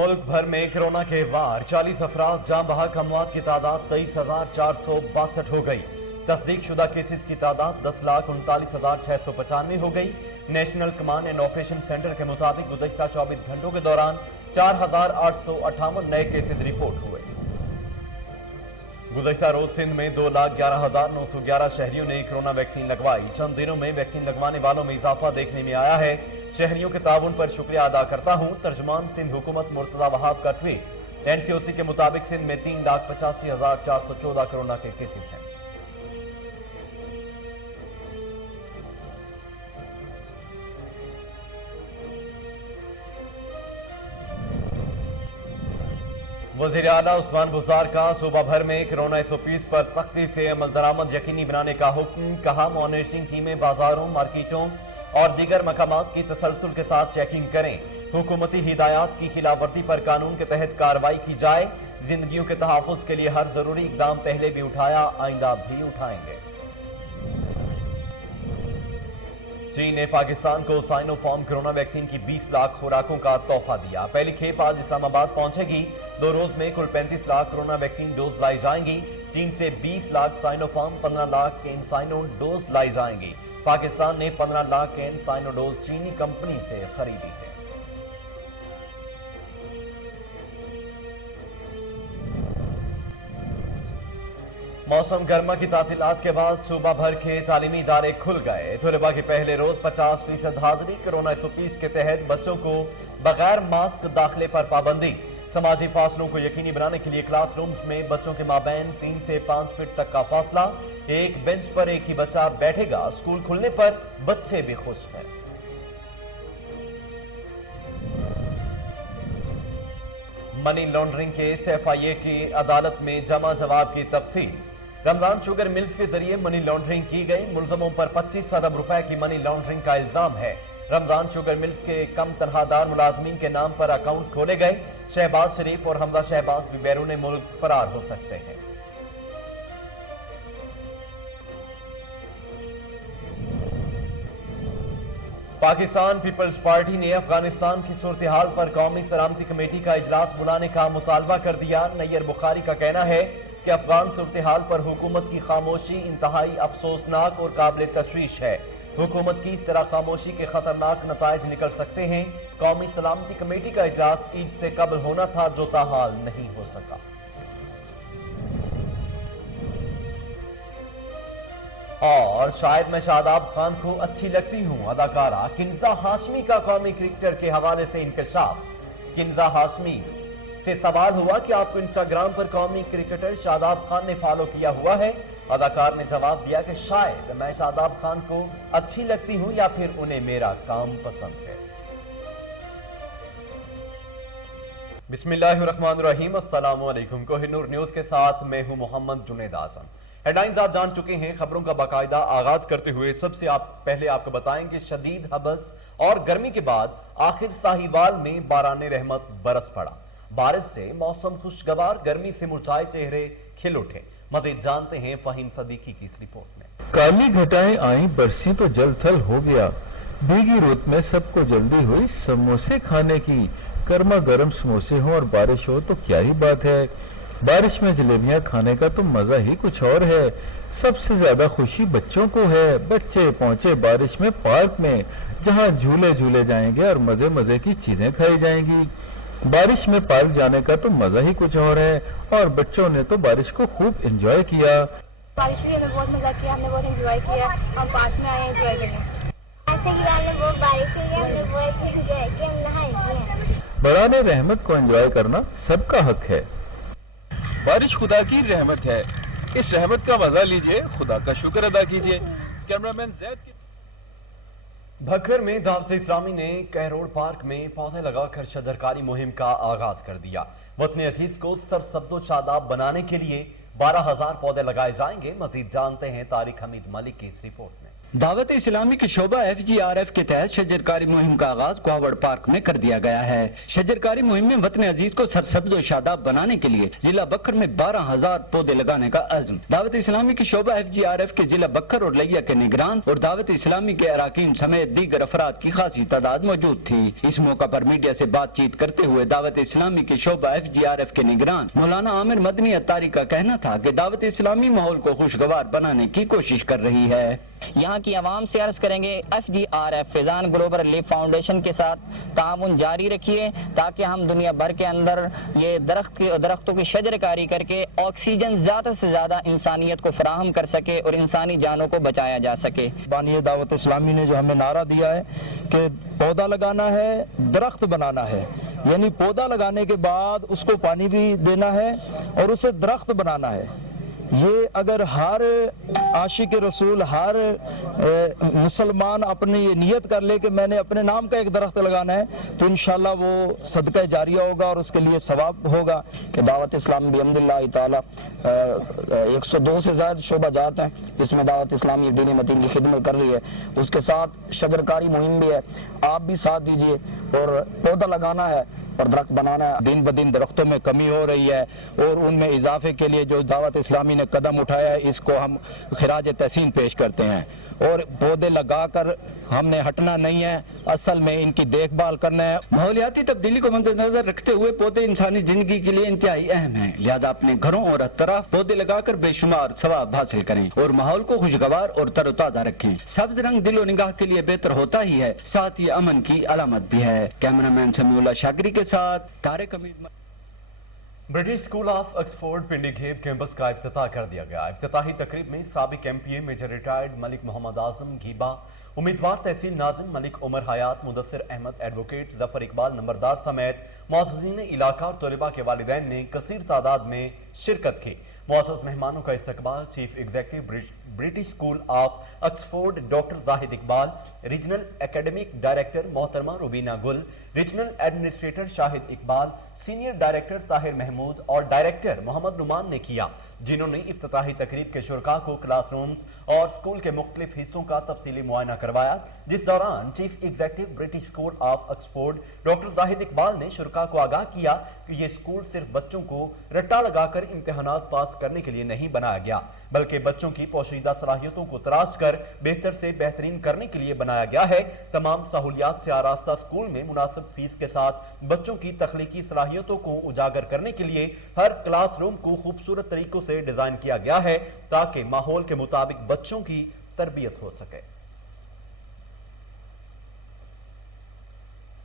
मुल्क भर में कोरोना के वार 40 अफराद जाँ बहक, अमवात की तादाद 23,462 हो गई। तस्दीक शुदा केसेस की तादाद 10,39,695 हो गई। National command and operation centre के मुताबिक गुज़श्ता 24 घंटों के दौरान 4,858 नए केसेस रिपोर्ट हुए। गुज़श्ता रोज सिंध में 2,11,911 शहरियों ने कोरोना वैक्सीन लगवाई। चंद दिनों में वैक्सीन लगवाने वालों में इजाफा देखने में आया है। शहरियों के ताउन पर शुक्रिया अदा करता हूं। तर्जुमान सिंध हुकूमत मुर्तजा वहाब का ट्वीट। एनसीओसी के मुताबिक सिंध में 3,85,414 कोरोना के केसेस हैं। वज़ीर आला उस्मान बुज़दार का सूबा भर में कोरोना SOPs पर सख्ती से अमल दरामद यकीनी बनाने का हुक्म। कहा, मॉनिटरिंग टीमें बाजारों, मार्केटों और दीगर मकामात की तसलसल के साथ चेकिंग करें। हुकूमती हिदायत की खिलाफवर्जी पर कानून के तहत कार्रवाई की जाए। जिंदगियों के तहफ़्फ़ुज़ के लिए हर जरूरी इकदाम पहले भी उठाया, आइंदा भी उठाएंगे। चीन ने पाकिस्तान को साइनोफार्म कोरोना वैक्सीन की 20 लाख खुराकों का तोहफा दिया। पहली खेप आज इस्लामाबाद पहुंचेगी। 2 रोज में कुल 35 लाख कोरोना वैक्सीन डोज लाई जाएंगी। चीन से 20 लाख साइनोफार्म, 15 लाख कैनसाइनो डोज लाई जाएंगी। पाकिस्तान ने 15 लाख कैनसाइनो डोज चीनी कंपनी से खरीदी है। मौसम गर्मा की तातीलात के बाद सूबा भर के तालीमी इदारे खुल गए। तुलबा के पहले रोज 50% हाजिरी। कोरोना SOPs के तहत बच्चों को बगैर मास्क दाखिले पर पाबंदी। समाजी फासलों को यकीनी बनाने के लिए क्लास रूम्स में बच्चों के माबैन 3 से 5 फीट तक का फासला। एक बेंच पर एक ही बच्चा बैठेगा। स्कूल खुलने पर बच्चे भी खुश हैं। मनी लॉन्ड्रिंग केस FIA की अदालत में जमा जवाब की तफसील। रमजान शुगर मिल्स के जरिए मनी लॉन्ड्रिंग की गई। मुलजमों पर 25 अरब रुपए की मनी लॉन्ड्रिंग का इल्जाम है। रमजान शुगर मिल्स के कम तनख्वाहदार मुलाजमीन के नाम पर अकाउंट्स खोले गए। शहबाज शरीफ और हमजा शहबाज भी बैरून मुल्क फरार हो सकते हैं। पाकिस्तान पीपल्स पार्टी ने अफगानिस्तान की सूरत हाल पर कौमी सलामती कमेटी का इजलास बुलाने का मुतालबा कर दिया। नैयर बुखारी का कहना है कि अफगान सूरत हाल पर हुकूमत की खामोशी इंतहाई अफसोसनाक और काबिल तशवीश है। हुकूमत की इस तरह खामोशी के खतरनाक नताइज निकल सकते हैं। कौमी सलामती कमेटी का इजलास ईद से कबल होना था, जो ताहाल नहीं हो सका। और शायद मैं शादाब खान को अच्छी लगती हूं। अदाकारा किन्जा हाशमी का कौमी क्रिकेटर के हवाले से इंकशाफ। किन्जा हाशमी से सवाल हुआ कि आपको इंस्टाग्राम पर कौमी क्रिकेटर शादाब खान ने फॉलो किया हुआ है। अदाकार ने जवाब दिया कि शायद मैं शादाब खान को अच्छी लगती हूं या फिर उन्हें मेरा काम पसंद है। बिस्मिल्लाहिर्रहमानिर्रहीम, अस्सलाम वालेकुम। कोहिनूर न्यूज के साथ मैं हूं मोहम्मद जुनैद आजम। हेडलाइंस आप जान चुके हैं। खबरों का बाकायदा आगाज करते हुए सबसे पहले आपको बताएंगे शदीद हबस और गर्मी के बाद आखिर साहिवाल में बाराने रहमत बरस पड़ा। बारिश से मौसम खुशगवार, गर्मी से मुरझाए चेहरे खिल उठे। मजीद जानते हैं फहीम सदीकी की इस रिपोर्ट में। काली घटाएं आई, बरसी तो जल थल हो गया। भीगी रुत में सबको जल्दी हुई समोसे खाने की। गर्मा गर्म समोसे हो और बारिश हो तो क्या ही बात है। बारिश में जलेबियां खाने का तो मजा ही कुछ और है। सबसे ज्यादा खुशी बच्चों को है। बच्चे पहुंचे बारिश में पार्क में, जहां झूले झूले जाएंगे और मजे मजे की चीजें खाई जाएंगी। बारिश में पार्क जाने का तो मजा ही कुछ और है और बच्चों ने तो बारिश को खूब एंजॉय किया। बारिश हुई, हमें बहुत मजा किया, हमने बहुत एंजॉय किया। हम पार्क में आए एंजॉय करने। ऐसे ही हमने बहुत बारिश हुई है, हमने बहुत एंजॉय किया, हम नहाए किए। बराने रहमत को एंजॉय करना सबका हक है। बारिश खुदा की रहमत है, इस रहमत का मजा लीजिए, खुदा का शुक्र अदा कीजिए। कैमरामैन जैद की भक्खर में दावत इस्लामी ने कहरोड़ पार्क में पौधे लगाकर शजरकारी मुहिम का आगाज कर दिया। वतन अजीज को सरसब्ज़ो शादाब बनाने के लिए 12,000 पौधे लगाए जाएंगे। मजीद जानते हैं तारिक हमीद मलिक की इस रिपोर्ट में। دعوت اسلامی کے شعبہ FGRF کے تحت شجرکاری مہم کا آغاز کوہاوڑ پارک میں کر دیا گیا ہے۔ شجرکاری مہم میں وطن عزیز کو سرسبز و شاداب بنانے کے لیے ضلع بکر میں 12,000 پودے لگانے کا عزم۔ دعوت اسلامی کے شعبہ FGRF کے ضلع بکر اور لیا کے نگران اور دعوت اسلامی کے اراکین سمیت دیگر افراد کی خاصی تعداد موجود تھی۔ اس موقع پر میڈیا سے بات چیت کرتے ہوئے دعوت اسلامی کے شعبہ FGRF کے نگران مولانا عامر مدنی اتاری کا کہنا تھا کہ دعوت اسلامی ماحول کو خوشگوار بنانے کی کوشش کر رہی ہے۔ یہاں کی عوام سے عرض کریں گے FGRF فیضان گلوبل ریلیف فاؤنڈیشن کے ساتھ تعاون جاری رکھیے تاکہ ہم دنیا بھر کے اندر یہ درختوں کی شجرکاری کر کے آکسیجن زیادہ سے زیادہ انسانیت کو فراہم کر سکے اور انسانی جانوں کو بچایا جا سکے۔ بانی دعوت اسلامی نے جو ہمیں نعرہ دیا ہے کہ پودا لگانا ہے، درخت بنانا ہے، یعنی پودا لگانے کے بعد اس کو پانی بھی دینا ہے اور اسے درخت بنانا ہے۔ یہ اگر ہر عاشق رسول، ہر مسلمان اپنی یہ نیت کر لے کہ میں نے اپنے نام کا ایک درخت لگانا ہے تو انشاءاللہ وہ صدقہ جاریہ ہوگا اور اس کے لیے ثواب ہوگا۔ کہ دعوت اسلامی بحمد اللہ تعالی 102 سے زائد شعبہ جات ہیں جس میں دعوت اسلامی دین متین کی خدمت کر رہی ہے، اس کے ساتھ شجرکاری مہم بھی ہے۔ آپ بھی ساتھ دیجئے اور پودا لگانا ہے اور درخت بنانا ہے۔ دن بدن درختوں میں کمی ہو رہی ہے اور ان میں اضافے کے لیے جو دعوت اسلامی نے قدم اٹھایا ہے اس کو ہم خراج تحسین پیش کرتے ہیں، اور پودے لگا کر ہم نے ہٹنا نہیں ہے، اصل میں ان کی دیکھ بھال کرنا ہے۔ ماحولیاتی تبدیلی کو مد نظر رکھتے ہوئے پودے انسانی زندگی کے لیے انتہائی اہم ہیں، لہذا اپنے گھروں اور اطراف پودے لگا کر بے شمار ثواب حاصل کریں اور ماحول کو خوشگوار اور تر و تازہ رکھیں۔ سبز رنگ دل و نگاہ کے لیے بہتر ہوتا ہی ہے، ساتھ یہ امن کی علامت بھی ہے۔ کیمرہ مین سمیع اللہ شاگری کے ساتھ Tariq Umeed. British school of Oxford Pindi Gheb campus کا افتتاح کر دیا گیا۔ افتتاحی تقریب میں سابق MPA میجر ریٹائرڈ ملک محمد اعظم گیبا، امیدوار تحصیل ناظم ملک عمر حیات، مدثر احمد، ایڈوکیٹ ظفر اقبال نمبردار سمیت معززین علاقہ اور طلباء کے والدین نے کثیر تعداد میں شرکت کی۔ معزز مہمانوں کا استقبال chief executive British school of Oxford doctor Zahid Iqbal, regional academic director محترمہ روبینہ گل، ریجنل ایڈمنسٹریٹر شاہد اقبال، سینئر ڈائریکٹر طاہر محمود اور ڈائریکٹر محمد نعمان نے کیا، جنہوں نے افتتاحی تقریب کے شرکاء کو کلاس رومز اور اسکول کے مختلف حصوں کا تفصیلی معائنہ کروایا، جس دوران chief executive British school of Oxford doctor Zahid Iqbal نے شرکاء کو آگاہ کیا کہ یہ اسکول صرف بچوں کو رٹا لگا کر امتحانات پاس کرنے کے لیے نہیں بنایا گیا، بلکہ بچوں کی پوشیدہ صلاحیتوں کو تراش کر بہتر سے بہترین کرنے کے لیے بنایا گیا ہے۔ تمام سہولیات سے آراستہ اسکول میں مناسب فیس کے ساتھ بچوں کی تخلیقی صلاحیتوں کو اجاگر کرنے کے لیے ہر کلاس روم کو خوبصورت طریقوں سے ڈیزائن کیا گیا ہے تاکہ ماحول کے مطابق بچوں کی تربیت ہو سکے۔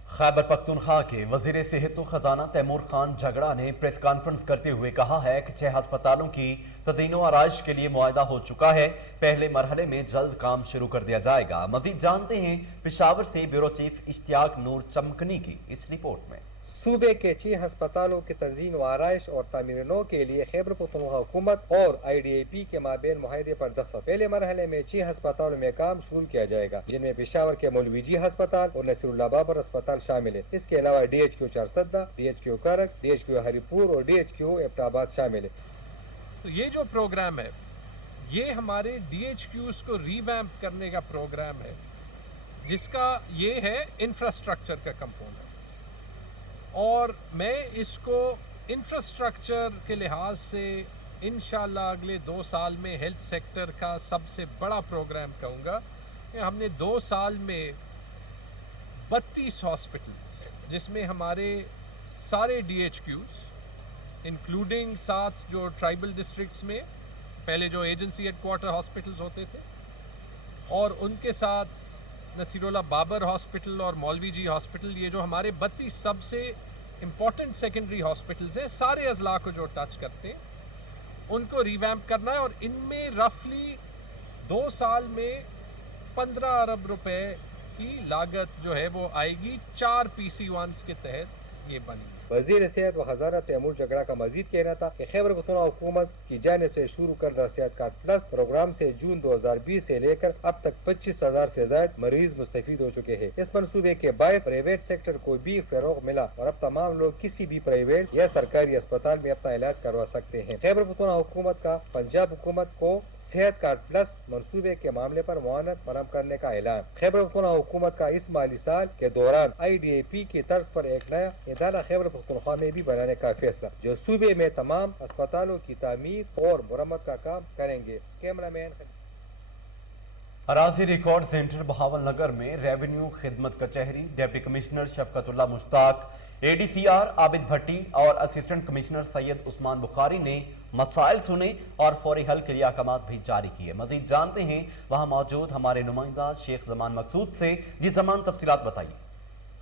خیبر پختونخوا کے وزیر صحت و خزانہ تیمور خان جھگڑا نے پریس کانفرنس کرتے ہوئے کہا ہے کہ 6 ہسپتالوں کی تزئین و آرائش کے لیے معاہدہ ہو چکا ہے، پہلے مرحلے میں جلد کام شروع کر دیا جائے گا۔ مزید جانتے ہیں پشاور سے بیورو چیف اشتیاق نور چمکنی کی اس رپورٹ میں۔ صوبے کے 6 ہسپتالوں کی تزئین و آرائش اور تعمیر نو کے لیے خیبر پختونخوا حکومت اور IDAP کے مابین معاہدے پر دستخط۔ پہلے مرحلے میں 6 ہسپتالوں میں کام شروع کیا جائے گا، جن میں پشاور کے مولوی جی ہسپتال اور نصیر اللہ بابر ہسپتال شامل ہے۔ اس کے علاوہ DHQ چارسدہ، DHQ کرک، DHQ ہری پور اور DHQ ایبٹ آباد شامل ہے۔ تو یہ جو پروگرام ہے یہ ہمارے DHQs کو ریویمپ کرنے کا پروگرام ہے، جس کا یہ ہے انفراسٹرکچر کا کمپوننٹ، اور میں اس کو انفراسٹرکچر کے لحاظ سے انشاءاللہ اگلے 2 سال میں ہیلتھ سیکٹر کا سب سے بڑا پروگرام کہوں گا کہ ہم نے 2 سال میں 32 ہاسپٹلز، جس میں ہمارے سارے DHQs انکلوڈنگ 7 جو ٹرائبل ڈسٹرکٹس میں پہلے جو ایجنسی ہیڈ کوارٹر ہاسپٹلز ہوتے تھے، اور ان کے ساتھ نصیر اللہ بابر ہاسپٹل اور مولوی جی ہاسپٹل، یہ جو ہمارے 32 سب سے امپورٹنٹ سیکنڈری ہاسپٹلز ہیں، سارے اضلاع کو جو ٹچ کرتے ہیں ان کو ریویمپ کرنا ہے، اور ان میں رفلی 2 سال میں 15 ارب روپے کی لاگت جو ہے وہ آئے گی۔ 4 PC1s کے تحت یہ بنی ہے۔ वजीर सेहत व हजारा तैमूर जगड़ा का मजीद कहना था कि खैबर पख्तूनख्वा हुकूमत की जानिब से शुरू करदा सेहत कार्ड प्लस प्रोग्राम से जून 2020 से लेकर अब तक 25,000 से ज्यादा मरीज मुस्तफीद हो चुके हैं। इस मंसूबे के बायस प्राइवेट सेक्टर को भी फरोग मिला और अब तमाम लोग किसी भी प्राइवेट या सरकारी अस्पताल में अपना इलाज करवा सकते हैं। खैबर पख्तूनख्वा हुकूमत का पंजाब हुकूमत को सेहत कार्ड प्लस मंसूबे के मामले पर मुआवनत फराहम करने का ऐलान। खैबर पख्तूनख्वा हुकूमत का इस माली साल के दौरान IDAP की तर्ज पर एक नया इदारा खैबर पख्तूनख्वा में भी बनाने का फैसला, जो सूबे में तमाम अस्पतालों की तामीर और मुरम्मत का काम करेंगे। कैमरामैन अराजी रिकॉर्ड सेंटर बहावलनगर में रेवेन्यू खिदमत कचहरी deputy commissioner Shafqatullah Mushtaq, ADCR Abid Bhatti और असिस्टेंट कमिश्नर सैयद उस्मान बुखारी ने मसाइल सुने और फौरी हल के लिए अहकामात भी जारी किए। मजीद जानते हैं वहां मौजूद हमारे नुमाइंदा शेख जमान मकसूद से। जी जमान, तफसीलात बताइए।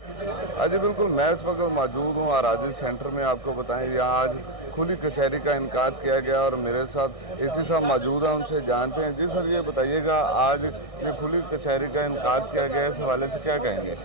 जी बिल्कुल, मैं इस वक्त मौजूद हूँ अराजी सेंटर में। आपको बताएं यहाँ आज खुली कचहरी का इनकाद किया गया और मेरे साथ AC साहब मौजूद हैं, उनसे जानते हैं। जी सर, ये बताइएगा आज ये खुली कचहरी का इनकाद किया गया, इस हवाले से क्या कहेंगे?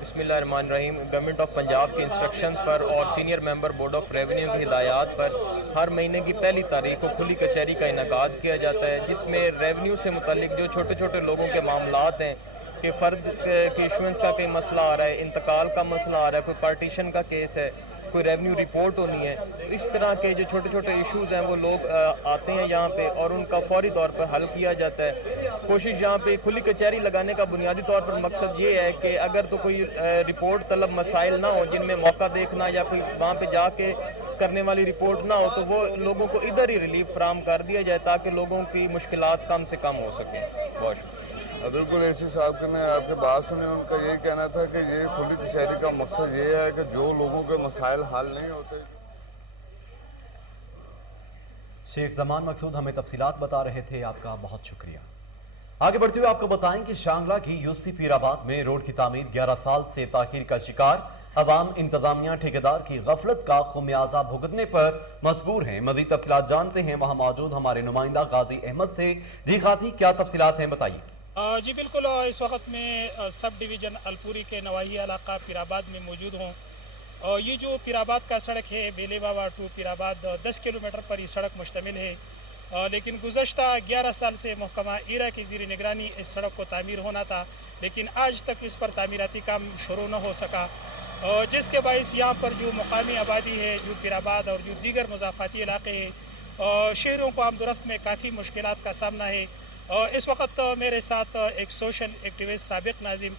बिस्मिल्लाहिर्रहमानिर्रहीम। गवर्नमेंट ऑफ पंजाब के इंस्ट्रक्शंस पर और senior member board of revenue की हिदायत पर हर महीने की पहली तारीख को खुली कचहरी का इनकाद किया जाता है, जिसमें रेवेन्यू से मुतालिक जो छोटे छोटे लोगों के मामलात हैं कि फ़र्द के इशुएंस का कोई मसला आ रहा है, इंतकाल का मसला आ रहा है, कोई पार्टीशन का केस है, कोई रेवेन्यू रिपोर्ट होनी है, तो इस तरह के जो छोटे छोटे इश्यूज़ हैं वो लोग आते हैं यहाँ पे और उनका फौरी तौर पर हल किया जाता है। कोशिश यहाँ पे खुली कचहरी लगाने का बुनियादी तौर पर मकसद ये है कि अगर तो कोई रिपोर्ट तलब मसाइल ना हो जिनमें मौका देखना या कोई वहाँ पे जाके करने वाली रिपोर्ट ना हो, तो वो लोगों को इधर ही रिलीफ फराहम कर दिया जाए ताकि लोगों की मुश्किलात कम से कम हो सकें। बहुत शुक्रिया। बिल्कुल, AC साहब ने आपकी बात सुनी, उनका यही कहना था कि ये खुली कचहरी का मकसद ये है कि जो लोगों के मसाइल हल नहीं होते। शेख जमान मकसूद हमें तफसीलात बता रहे थे, आपका बहुत शुक्रिया। आगे बढ़ते हुए आपको बताएं कि शांगला की यूसी पीराबाद में रोड की तामीर 11 साल से ताखीर का शिकार। अवाम इंतजामिया ठेकेदार की गफलत का खुमियाजा भुगतने पर मजबूर हैं। मजीद तफसीलात जानते हैं वहां मौजूद हमारे नुमाइंदा गाजी अहमद से। जी गाजी, क्या तफसीलात हैं, बताइए। जी बिल्कुल, इस वक्त मैं सब डिवीज़न अलपुरी के नवाही इलाका पीराबाद में मौजूद हूँ। ये जो पीराबाद का सड़क है बेले बाबा टू पीराबाद 10 किलोमीटर पर ये सड़क मुश्तमिल है, लेकिन गुज़श्ता 11 साल से महकमा ईरा की ज़ीर निगरानी इस सड़क को तामीर होना था, लेकिन आज तक इस पर तामीराती काम शुरू न हो सका, जिसके बाइस यहाँ पर जो मुकामी आबादी है, जो पीराबाद और जो दीगर मुज़ाफ़ाती इलाके हैं, शहरों को आमदोरफ्त में काफ़ी मुश्किलात का सामना है। इस वक्त मेरे साथ एक सोशल एक्टिविस्ट साबिक नाजिम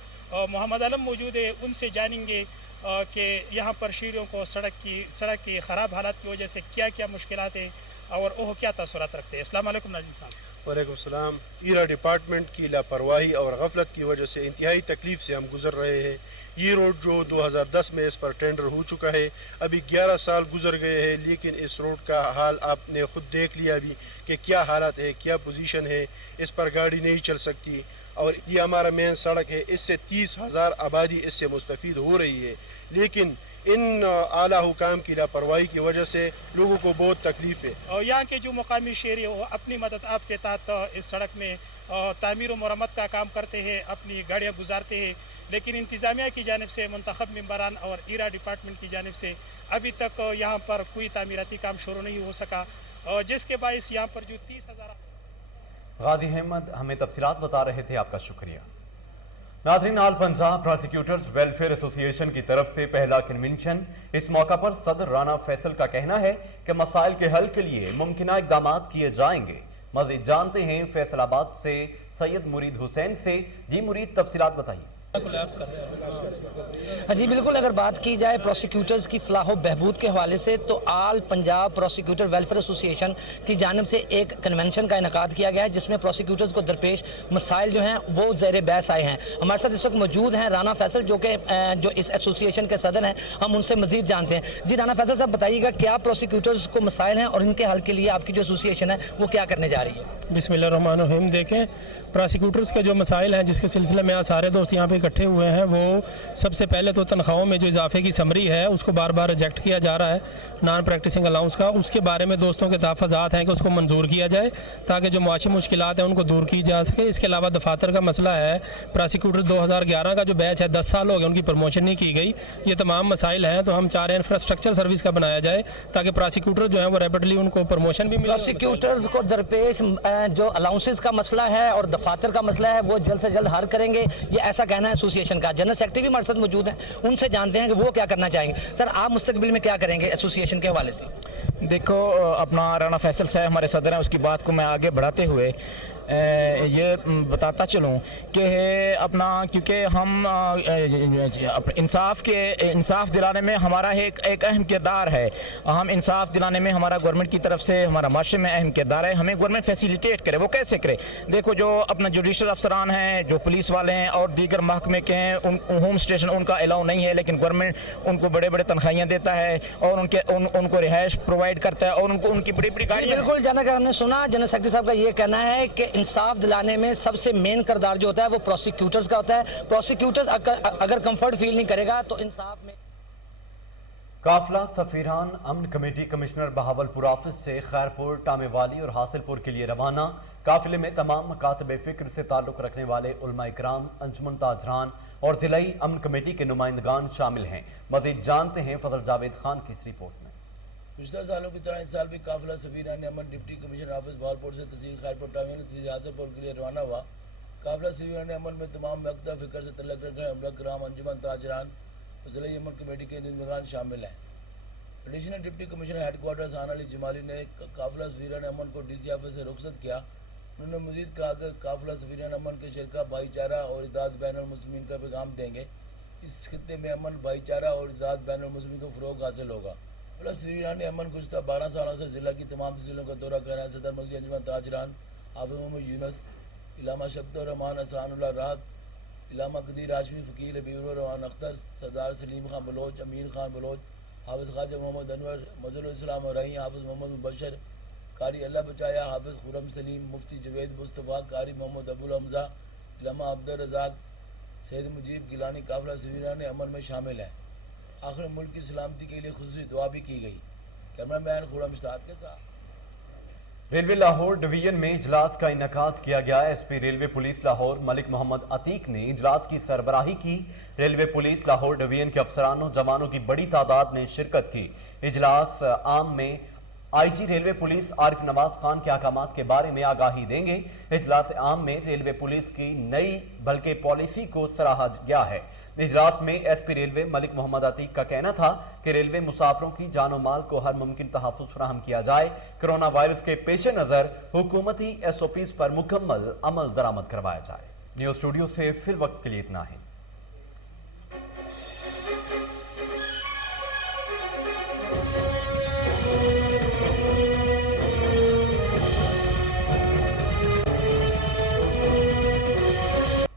मोहम्मद आलम मौजूद है, उनसे जानेंगे कि यहाँ पर शहरियों को सड़क की ख़राब हालत की वजह से क्या क्या मुश्किलात है और वो क्या तासुरात रखते हैं। अस्सलाम वालेकुम नाजिम साहब। वालेकुम सलाम। ईरा डिपार्टमेंट की लापरवाही और गफलत की वजह से इंतहाई तकलीफ़ से हम गुज़र रहे हैं। ये रोड जो 2010 में इस पर टेंडर हो चुका है, अभी 11 साल गुजर गए हैं, लेकिन इस रोड का हाल आपने ख़ुद देख लिया अभी कि क्या हालत है, क्या पोजीशन है, इस पर गाड़ी नहीं चल सकती। और ये हमारा मेन सड़क है, इससे 30,000 आबादी इससे मुस्तफ़ीद हो रही है, लेकिन इन आला हुकाम की लापरवाही की वजह से लोगों को बहुत तकलीफ है। और यहाँ के जो मुकामी शहरी हो अपनी मदद आपके तहत इस सड़क में तामीर और मरम्मत का काम करते हैं, अपनी गाड़ियाँ गुजारते हैं, लेकिन इंतज़ामिया की जानिब से मुंतखब मेंबरान और ईरा डिपार्टमेंट की जानिब से अभी तक यहाँ पर कोई तामीराती काम शुरू नहीं हो सका, जिसके बाइस यहाँ पर जो 30,000। गाजी अहमद हमें तफसीलात बता रहे थे, आपका शुक्रिया। नाज़रीन, all Punjab prosecutors welfare association की तरफ से पहला कन्वेंशन। इस मौका पर सदर राना फैसल का कहना है कि मसाइल के हल के लिए मुमकिन इक़दाम किए जाएंगे। मज़ीद जानते हैं फैसलाबाद से सैयद मुरीद हुसैन से। जी मुरीद, तफसीलात बताइए। जी बिल्कुल, अगर बात की जाए प्रोसिक्यूटर्स की फलाह बहबूद के हवाले से तो आल पंजाब प्रोसिक्यूटर वेलफेयर एसोसिएशन की जानिब से एक कन्वेंशन का इनकाद किया गया है, जिसमें प्रोसिक्यूटर्स को दरपेश मसाइल जो हैं वो ज़ेर बहस आए हैं। हमारे साथ इस वक्त मौजूद हैं राना फैसल जो इस एसोसिएशन के सदर हैं, हम उनसे मजीद जानते हैं। जी राना फैसल साहब, बताइएगा क्या प्रोसिक्यूटर्स को मसाइल हैं और इनके हल के लिए आपकी जो एसोसिएशन है वो क्या करने जा रही है? बिस्मिल्लाहिर्रहमानिर्रहीम। देखें, प्रोसिक्यूटर्स के जो मसाइल हैं जिसके सिलसिले में आज सारे दोस्त यहाँ पे इकट्ठे हुए हैं वो सबसे पहले तो तनख्वाहों में जो इजाफे की समरी है उसको बार बार रिजेक्ट किया जा रहा है नॉन प्रैक्टिसिंग अलाउंस का, उसके बारे में दोस्तों के तहफ़्फ़ुज़ात हैं कि उसको मंजूर किया जाए ताकि जो मुआशी मुश्किलात हैं उनको दूर की जा सके। इसके अलावा दफातर का मसला है, प्रोसिक्यूटर 2011 का जो बैच है 10 साल हो गए उनकी प्रमोशन नहीं की गई, ये तमाम मसाइल हैं। तो हम चाह रहे हैं इंफ्रास्ट्रक्चर सर्विस का बनाया जाए ताकि प्रोसिक्यूटर जो है वो रैपिडली उनको प्रमोशन भी मिले। प्रोसिक्यूटर्स को दरपेश जो अलाउंसेस का मसला है और दफातर का मसला है वो जल्द से जल्द हल करेंगे, ये ऐसा कहना है एसोसिएशन का। जनरल सेक्रेटरी भी हमारे साथ मौजूद हैं, उनसे जानते हैं कि वो क्या करना चाहेंगे। सर, आप मुस्तकबिल में क्या करेंगे एसोसिएशन के हवाले से? देखो, अपना राना फैसल साहब हमारे सदर हैं, उसकी बात को मैं आगे बढ़ाते हुए ये बताता चलूँ कि अपना क्योंकि हम इंसाफ दिलाने में हमारा एक अहम किरदार है। हम इंसाफ दिलाने में हमारा गवर्नमेंट की तरफ से हमारा माशरे में अहम किरदार है। हमें गवर्नमेंट फैसिलिटेट करे। वो कैसे करे? देखो, जो अपना जुडिशल अफसरान हैं, जो पुलिस वाले हैं और दीगर महकमे के हैं, होम स्टेशन उनका अलाउ नहीं है, लेकिन गवर्नमेंट उनको बड़े बड़े तनख्वाहियाँ देता है और उनको रिहाइश प्रोवाइड करता है और उनको उनकी बड़ी बड़ी गाड़ी। बिल्कुल, जनरल हमने सुना जनरल सेक्रेटरी साहब का ये कहना है कि इंसाफ दिलाने में सबसे मेन किरदार जो होता है वो प्रोसिक्यूटर्स का होता है। प्रोसिक्यूटर्स अगर कंफर्ट फील नहीं करेगा तो इंसाफ में। काफिला सफीरान अमन कमेटी कमिश्नर बहावलपुर ऑफिस से खैरपुर, टामेवाली और हासिलपुर के लिए रवाना। काफिले में तमाम मकातब फिक्र से ताल्लुक रखने वाले उलमा इकराम, अंजुमन ताजरान और जिलाई अमन कमेटी के नुमाइंदगान शामिल हैं। मज़ीद जानते हैं फजल जावेद खान की इस रिपोर्ट में। पिछले सालों की तरह इस साल भी काफिला सफीरान अमन डिप्टी कमिश्नर ऑफिस बहावलपुर से तहसील खैरपुर, टामेवाली तहसील हासिलपुर के लिए रवाना हुआ। काफिला सफीरान अमन में तमाम मकतब फिक्र से ताल्लुक रखने वाले उलमा इकराम, अंजुमन ताजरान और जिलाई अमन कमेटी के नुमाइंदगान शामिल हैं। एडिशनल डिप्टी कमिश्नर हेडक्वार्टर साना अली जमाली ने काफिला सफीरान अमन को डीसी ऑफिस से रुखसत किया। उन्होंने मजीद कहा कि काफिला सफीरान अमन के शरका भाईचारा और इत्तेहाद बैनुल मुस्लिमीन का पैगाम देंगे। इस खित्ते में अमन, भाईचारा और इत्तेहाद बैनुल मुस्लिमीन को फ़रोग़ हासिल होगा। काफिला सफीरान अमन गुज़श्ता 12 सालों से ज़िला की तमाम तहसीलों का दौरा कर रहे हैं। सदर मस्जिद अंजुमन ताजरान, हाफिज़ मोहम्मद यूनुस, इलामा शब्द रहमान, अहसानुल्लाह राहत, इलामा कदीर हाशमी, फ़कीर बीरो रहमान अख्तर, सरदार सलीम खान बलोच, अमीन खान बलोच, हाफिज़ ख्वाजा मोहम्मद अनवर, मज़हरुल इस्लाम और रही, हाफिज़ मोहम्मद मुबशर, कारी अल्लाह बचाया, हाफिज़ खुरम सलीम, मुफ्ती जवेद मुस्तफ़ा, कारी मोहम्मद अबुल हमज़ा, इलामा अब्दुल रज़ाक, सैयद मुजीब गिलानी काफिला सफीरान अमन में शामिल हैं। आखिर मुल्क की सलामती के लिए खुसूसी दुआ भी की गई। कैमरामैन खुरम इश्ताक के साथ। रेलवे लाहौर डिवीजन में इजलास का इनेकाद किया गया। SP railway police Lahore Malik Mohammad Atiq ने इजलास की सरबराही की। रेलवे पुलिस लाहौर डिवीजन के अफसरानों जवानों की बड़ी तादाद ने शिरकत की। इजलास आम में IG railway police Arif Nawaz Khan के अहकामात के बारे में आगाही देंगे। इजलास आम में रेलवे पुलिस की नई बल्कि पॉलिसी को सराहा गया है। इजलास में एसपी रेलवे मलिक मोहम्मद अतीक का कहना था कि रेलवे मुसाफिरों की जानो माल को हर मुमकिन तहफ़्फ़ुज़ फराहम किया जाए। कोरोना वायरस के पेश नज़र हुकूमती SOPs पर मुकम्मल अमल दरामद करवाया जाए। न्यूज़ स्टूडियो से फिल वक्त के लिए इतना है।